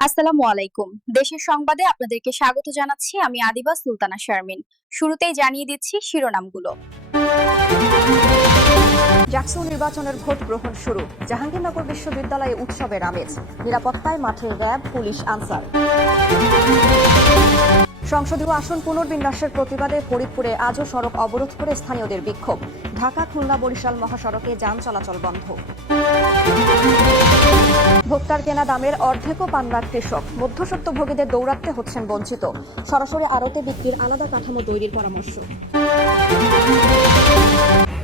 আসসালামু আলাইকুম। দেশের সংবাদে আপনাদেরকে স্বাগত জানাচ্ছি। আমি আদিবা সুলতানা শারমিন। শুরুতেই জানিয়ে দিচ্ছি শিরোনামগুলো। জাকসু নির্বাচনের ভোট গ্রহণ শুরু। জাহাঙ্গীরনগর বিশ্ববিদ্যালয়ে উৎসবের আমেজ। নিরাপত্তায় মাঠে র্যাব, পুলিশ, আনসার। সংসদীয় আসন পুনর্বিন্যাসের প্রতিবাদে ফরিদপুরে আজও সড়ক অবরোধ করে স্থানীয়দের বিক্ষোভ। ঢাকা খুলনা বরিশাল মহাসড়কে যান চলাচল বন্ধ। ভোক্তার কেনা দামের অর্ধেকও পান না কৃষক। মধ্যস্বত্বভোগীদের দৌরাত্ম্যে হচ্ছেন বঞ্চিত। সরাসরি আড়তে বিক্রির আলাদা কাঠামো তৈরির পরামর্শ।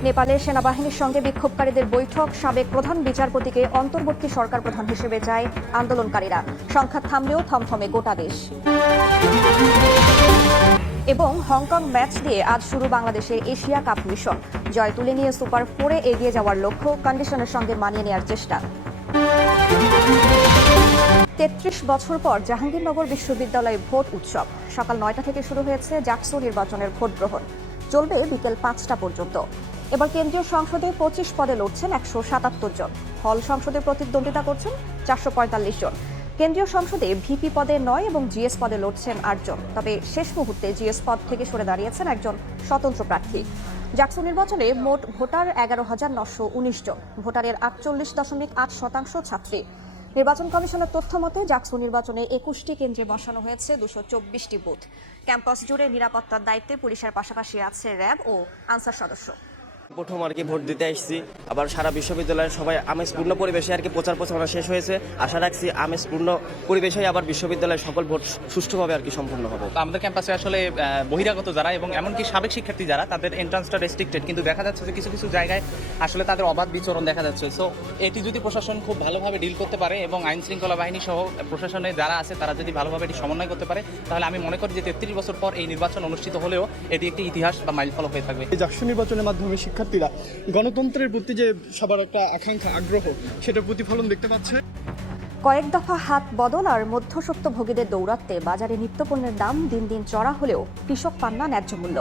নেপালে সেনাবাহিনীর সঙ্গে বিক্ষোভকারীদের বৈঠক। সাবেক প্রধান বিচারপতিকে অন্তর্বর্তী সরকার প্রধান হিসেবে চায় আন্দোলনকারীরা। সংখ্যা থামলেও থমথমে গোটা দেশ। এবং হংকং ম্যাচ দিয়ে আজ শুরু বাংলাদেশের এশিয়া কাপ মিশন। জয় তুলে নিয়ে সুপার 4-এ এগিয়ে যাওয়ার লক্ষ্য, কন্ডিশনের সঙ্গে মানিয়ে নেওয়ার চেষ্টা। ৩৩ বছর পর জাহাঙ্গীরনগর বিশ্ববিদ্যালয়ে ভোট উৎসব। সকাল ৯টা থেকে শুরু হয়েছে জাকসু নির্বাচনের ভোট গ্রহণ। চলবে বিকেল ৫টা পর্যন্ত। এবার কেন্দ্রীয় সংসদে ২৫ পদে লড়ছেন ১৭৭ জন। হল সংসদে প্রতিদ্বন্দ্বিতা করছেন ৪৪৫ জন। কেন্দ্রীয় সংসদে ভিপি পদে ৯ এবং জিএস পদে লড়ছেন ৮ জন। তবে শেষ মুহূর্তে জিএস পদ থেকে সরে দাঁড়িয়েছেন একজন স্বতন্ত্র প্রার্থী। জাকসু নির্বাচনে মোট ভোটার ১১,৯১৯ জন। ভোটারের ৪৮.৮% ছাত্রী। নির্বাচন কমিশনের তথ্য মতে জাকসু নির্বাচনে ২১টি কেন্দ্রে বসানো হয়েছে ২২৪টি বুথ। ক্যাম্পাস জুড়ে নিরাপত্তার দায়িত্বে পুলিশের পাশাপাশি আছে র্যাব ও আনসার সদস্য। প্রথম আর কি ভোট দিতে আসছি, আবার সারা বিশ্ববিদ্যালয়ের সবাই আমেজপূর্ণ পরিবেশে আর কি প্রচার প্রচারণা শেষ হয়েছে। আশা রাখছি আমেজপূর্ণ পরিবেশে আবার বিশ্ববিদ্যালয়ের সকল ভোট সুষ্ঠুভাবে আর কি সম্পূর্ণ হবে। আমাদের ক্যাম্পাসে আসলে বহিরাগত যারা এবং এমনকি সাবেক শিক্ষার্থী যারা, তাদের এন্ট্রান্সটা রেস্ট্রিক্টেড, কিন্তু দেখা যাচ্ছে যে কিছু কিছু জায়গায় আসলে তাদের অবাধ বিচরণ দেখা যাচ্ছে। সো এটি যদি প্রশাসন খুব ভালোভাবে ডিল করতে পারে এবং আইন শৃঙ্খলা বাহিনী সহ প্রশাসনে যারা আছে তারা যদি ভালোভাবে এটি সমন্বয় করতে পারে, তাহলে আমি মনে করি যে ৩৩ বছর পর এই নির্বাচন অনুষ্ঠিত হলেও এটি একটি ইতিহাস বা মাইলফলক হয়ে থাকবে। এই জাকসু নির্বাচনের মাধ্যমে শিক্ষার্থীরা গণতন্ত্রের প্রতি যে সবার একটা আকাঙ্ক্ষা, আগ্রহ, সেটার প্রতিফলন দেখতে পাচ্ছে। কয়েক দফা হাত বদল আর মধ্যস্বত্বভোগীদের দৌরাত্ম্যে বাজারে নিত্যপণ্যের দাম দিন দিন চড়া হলেও কৃষক পান না ন্যায্য মূল্য।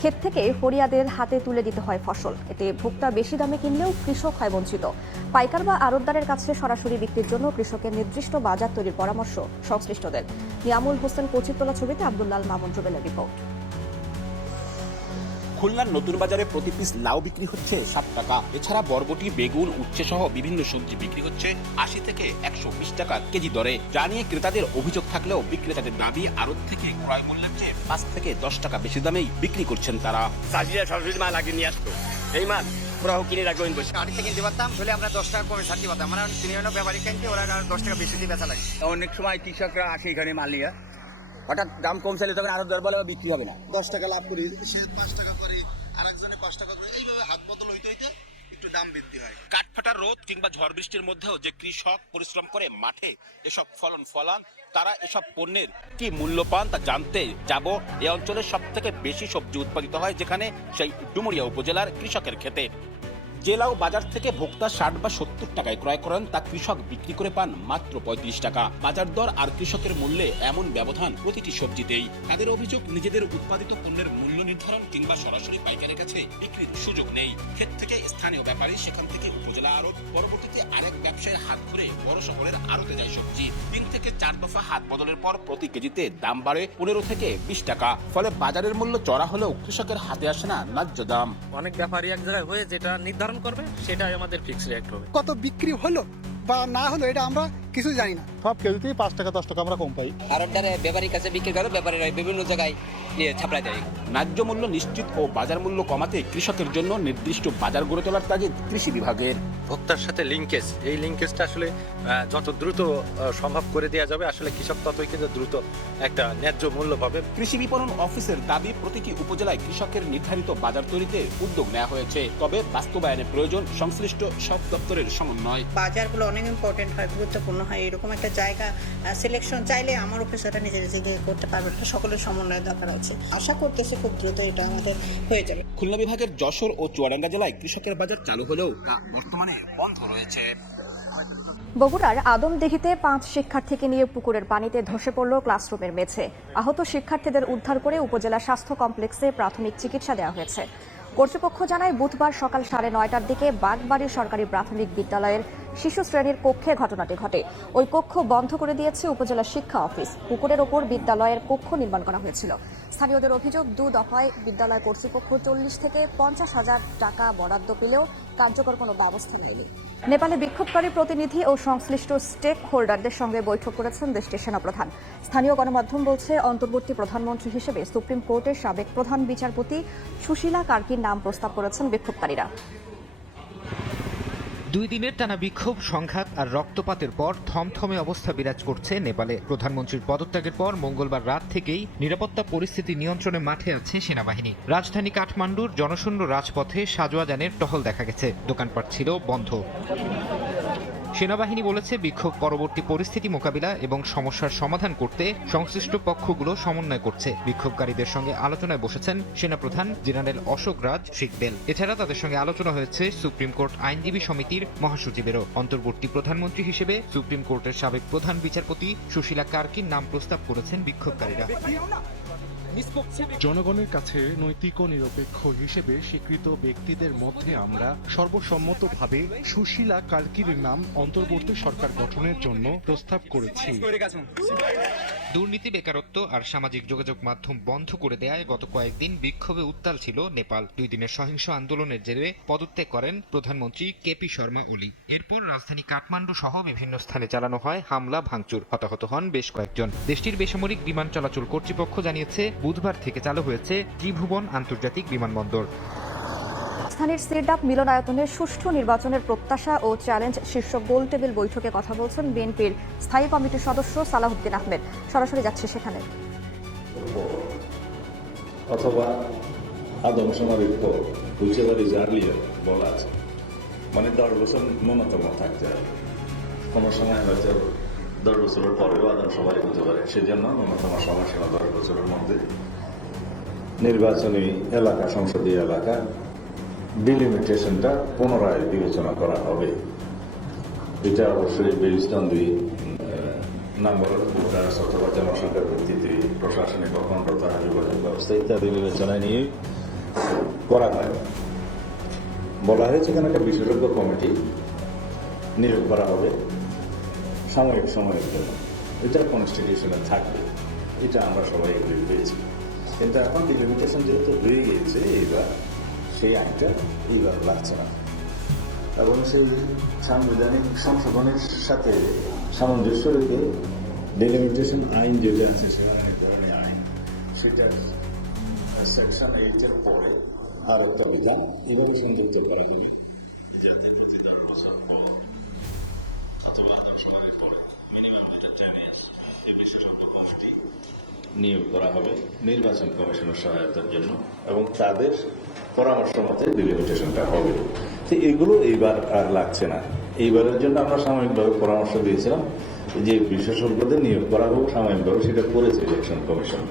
ক্ষেত থেকে ফরিয়াদের হাতে তুলে দিতে হয় ফসল। এতে ভোক্তা বেশি দামে কিনলেও কৃষক হয় বঞ্চিত। পাইকার বা আড়তদারের কাছে সরাসরি বিক্রির জন্য কৃষকের নির্দিষ্ট বাজার তৈরির পরামর্শ সংশ্লিষ্টদের। নিয়ামুল হোসেন কচিতলা ছবিতে আব্দুল্লাল মামুন রুবেলের রিপোর্ট। খুলনার নতুন বাজারে প্রতি পিস লাউ বিক্রি হচ্ছে 7 টাকা। এছাড়া বরবটি, বেগুন, উচ্ছে সহ বিভিন্ন সবজি বিক্রি হচ্ছে 80 থেকে 120 টাকা কেজি দরে। যা নিয়ে ক্রেতাদের অভিযোগ থাকলেও বিক্রেতাদের দাবি আড়ত থেকে ক্রয় মূল্যের চেয়ে 5 থেকে 10 টাকা বেশি দামেই বিক্রি করছেন তারা। চাষিরা সরাসরি মাল আগে নিয়ে আসতো, এই মাল ওরাও কিনে রাখবেন বসে। আড়ি থেকে কিনতে পারতাম, হলে আমরা 10 টাকা কমে ছাড়তে পারতাম। আমরা সিনিয়র ব্যাপারী কিনতে ওরা 10 টাকা বেশি দিয়ে বেচা লাগে। অনেক সময় কৃষকরা আসে এখানে মাল নিয়ে, হঠাৎ দাম কম চাইলে তখন আরো দর বলে বিক্রি হবে না। 10 টাকা লাভ করি, সে 5 টাকা করে, আরেকজনে 5 টাকা করে, এইভাবে হাত বদল হইতে হইতে একটু দাম বৃদ্ধি হয়। কাঠফাটার রোদ কিংবা ঝড় বৃষ্টির মধ্যেও যে কৃষক পরিশ্রম করে মাঠে এসব ফলান, তারা এসব পণ্যের কি মূল্য পান তা জানতে যাব এই অঞ্চলের সব থেকে বেশি সবজি উৎপাদিত হয় যেখানে সেই ডুমুরিয়া উপজেলার কৃষকের ক্ষেতে। যে লাউ বাজার থেকে ভোক্তা 60 বা 70 টাকায় ক্রয় করেন তা কৃষক বিক্রি করে পান মাত্র 35 টাকা। বাজার দর আর কৃষকের মূল্যে এমন ব্যবধান প্রতিটি সবজিতেই। তাদের অভিযোগ, নিজেদের উৎপাদিত পণ্যের মূল্য নির্ধারণ কিংবা সরাসরি পাইকারের কাছে বিক্রির সুযোগ নেই। ক্ষেত থেকে স্থানীয় ব্যাপারী, সেখান থেকে উপজেলা আড়ত, পরবর্তীতে আরেক ব্যবসায়ীর হাত ধরে বড় শহরের আড়তে যায় সবজি। 3 থেকে 4 দফা হাত বদলের পর প্রতি কেজিতে দাম বাড়ে 15 থেকে 20 টাকা। ফলে বাজারের মূল্য চড়া হলেও কৃষকের হাতে আসে না ন্যায্য দাম। অনেক ব্যাপারী এক জায়গায় হয়ে যেটা নির্ধারণ করবে সেটাই আমাদের ফিক্স রেট হবে। কত বিক্রি হলো বা না হলো এটা আমরা কিছু জানি না। সব কেজিতেই 5 টাকা 10 টাকা আমরা কম পাই। আড়তদারে ব্যাপারীর কাছে বিক্রি করে, ব্যাপারীরা বিভিন্ন জায়গায় নিয়ে ছাপড়া দেয়। ন্যায্য মূল্য নিশ্চিত ও বাজার মূল্য কমাতে কৃষকের জন্য নির্দিষ্ট বাজার গড়ে তোলার তাগিদ কৃষি বিভাগের। ভোক্তার সাথে লিঙ্কেজ, এই লিঙ্কেজটা আসলে যত দ্রুত সম্ভব করে দেওয়া যাবে, আসলে কৃষক ততই কিন্তু দ্রুত একটা ন্যায্য মূল্য পাবে। কৃষি বিপণন অফিসের দাবি, প্রতিটি উপজেলায় কৃষকের নির্ধারিত বাজার তৈরিতে উদ্যোগ নেওয়া হয়েছে, তবে বাস্তবায়নে প্রয়োজন সংশ্লিষ্ট সব দপ্তরের সমন্বয়। বাজারগুলো অনেক ইম্পর্টেন্ট হয়, গুরুত্বপূর্ণ হয়। এরকম একটা জায়গা সিলেকশন চাইলে আমার অফিসারটা নিজে নিজে করতে পারবে, সকলের সমন্বয় দরকার আছে। আশা করতেছে খুব দ্রুত এটা আমাদের হয়ে যাবে। খুলনা বিভাগের যশোর ও চুয়াডাঙ্গা জেলায় কৃষকের বাজার চালু হলেও তা বর্তমানে বন্ধ রয়েছে। বগুড়ার আদমদিঘিতে 5 শিক্ষার্থীকে নিয়ে পুকুরের পানিতে ধসে পড়ল ক্লাসরুমের মেঝে। আহত শিক্ষার্থীদের উদ্ধার করে উপজেলা স্বাস্থ্য কমপ্লেক্সে প্রাথমিক চিকিৎসা দেওয়া হয়েছে। কর্তৃপক্ষ জানায় বুধবার সকাল 9:30টার দিকে বাগবাড়ি সরকারি প্রাথমিক বিদ্যালয়ের শিশু শ্রেণীর কক্ষে ঘটনাটি ঘটে। ওই কক্ষ বন্ধ করে দিয়েছে উপজেলা শিক্ষা অফিস। পুকুরের ওপর বিদ্যালয়ের কক্ষ নির্মাণ করা হয়েছিল। স্থানীয়দের অভিযোগ, 2 দফায় বিদ্যালয় কর্তৃপক্ষ 40 থেকে 50,000 টাকা বরাদ্দ পেলেও কার্যকর কোনো ব্যবস্থা নেয়নি। নেপালে বিক্ষোভকারী প্রতিনিধি ও সংশ্লিষ্ট স্টেক হোল্ডারদের সঙ্গে বৈঠক করেছেন দেশটির সেনাপ্রধান। স্থানীয় গণমাধ্যম বলছে, অন্তর্বর্তী প্রধানমন্ত্রী হিসেবে সুপ্রিম কোর্টের সাবেক প্রধান বিচারপতি সুশীলা কার্কির নাম প্রস্তাব করেছেন বিক্ষোভকারীরা। 2 দিনের টানা বিক্ষোভ, সংঘাত আর রক্তপাতের পর থমথমে অবস্থা বিরাজ করছে নেপালে। প্রধানমন্ত্রীর পদত্যাগের পর মঙ্গলবার রাত থেকেই নিরাপত্তা পরিস্থিতি নিয়ন্ত্রণে মাঠে আছে সেনাবাহিনী। রাজধানী কাঠমান্ডুর জনশূন্য রাজপথে সাজোয়া যানের টহল দেখা গেছে। দোকানপাট ছিল বন্ধ। সেনাবাহিনী বলেছে, বিক্ষোভ পরবর্তী পরিস্থিতি মোকাবিলা এবং সমস্যার সমাধান করতে সংশ্লিষ্ট পক্ষগুলো সমন্বয় করছে। বিক্ষোভকারীদের সঙ্গে আলোচনায় বসেছেন সেনাপ্রধান জেনারেল অশোক রাজ শিকদেল। এছাড়া তাদের সঙ্গে আলোচনা হয়েছে সুপ্রিম কোর্ট আইনজীবী সমিতির মহাসচিবেরও। অন্তর্বর্তী প্রধানমন্ত্রী হিসেবে সুপ্রিম কোর্টের সাবেক প্রধান বিচারপতি সুশীলা কার্কির নাম প্রস্তাব করেছেন বিক্ষোভকারীরা। জনগণের কাছে নৈতিক ও নিরপেক্ষ হিসেবে স্বীকৃত ব্যক্তিদের মধ্যে আমরা সর্বসম্মতভাবে সুশীলা কার্কির নাম অন্তর্বর্তী সরকার গঠনের জন্য প্রস্তাব করেছি। দুর্নীতি, বেকারত্ব আর সামাজিক যোগাযোগ মাধ্যম বন্ধ করে দেয়ায় গত কয়েকদিন বিক্ষোভে উত্তাল ছিল নেপাল। 2 দিনের সহিংস আন্দোলনের জেরে পদত্যাগ করেন প্রধানমন্ত্রী কেপি শর্মা ওলি। এরপর রাজধানী কাঠমান্ডু সহ বিভিন্ন স্থানে চালানো হয় হামলা, ভাঙচুর। হতাহত হন বেশ কয়েকজন। দেশটির বেসামরিক বিমান চলাচল কর্তৃপক্ষ জানিয়েছে, বুধবার থেকে চালু হয়েছে ত্রিভুবন আন্তর্জাতিক বিমানবন্দর। রাজধানীর সিরডাপ মিলনায়তনে সুষ্ঠু নির্বাচনের প্রত্যাশা ও চ্যালেঞ্জ শীর্ষক গোলটেবিল বৈঠকে কথা বলছেন বিএনপির স্থায়ী কমিটির সদস্য সালাহুদ্দিন আহমেদ। সরাসরি যাচ্ছে সেখানে। অথবা আদমশুমারির পর হুইচেভার ইজ আর্লিয়ার বলা আছে, মানে 10 বছর ন্যূনতম থাকতে হবে। কোনো সময় হয়তো 10 বছরের পরেও আদমশুমারি হতে পারে, সেজন্য ন্যূনতম সময়সীমা 10 বছরের মধ্যে নির্বাচনী এলাকা, সংসদীয় এলাকা ডিলিমিটেশনটা পুনরায় বিবেচনা করা হবে। এটা অবশ্যই based on the number of voters অথবা জনসংখ্যার ভিত্তিতে প্রশাসনিক অখণ্ডতা, যোগাযোগ ব্যবস্থা ইত্যাদি বিবেচনায় নিয়ে করা হয়। বলা হয়েছে এখানে একটা বিশেষজ্ঞ কমিটি নিয়োগ করা হবে সাময়িক সময়ের জন্য। এটা কনস্টিটিউশনে থাকবে, এটা আমরা সবাই এগ্রি পেয়েছি। কিন্তু এখন ডিলিমিটেশন যেহেতু হয়ে গিয়েছে, এইবার সেই আইনটা এইবার লাগছে না এবং সেই সাংবিধানিক সংশোধনের সাথে সামঞ্জস্য রেখে ডিলিমিটেশন আইন যেটা আছে, সেখানে এক ধরনের আইন, সেটার সেকশন 8-এর পরে আরোক্ত বিধান এভাবে সংযুক্ত করা হবে, যাতে প্রতি 10 বছর পর অথবা আদমশুমারির পরে মিনিমাম 10 years এই বিশেষজ্ঞ কমিটি নিয়োগ করা হবে নির্বাচন কমিশনের সহায়তার জন্য এবং তাদের পরামর্শ মতে ডিলিমিটেশনটা হবে। তো এগুলো এইবার আর লাগছে না। এইবারের জন্য আমরা সাময়িকভাবে পরামর্শ দিয়েছিলাম যে বিশেষজ্ঞদের নিয়োগ করা হোক সাময়িকভাবে, সেটা করেছে ইলেকশন কমিশন।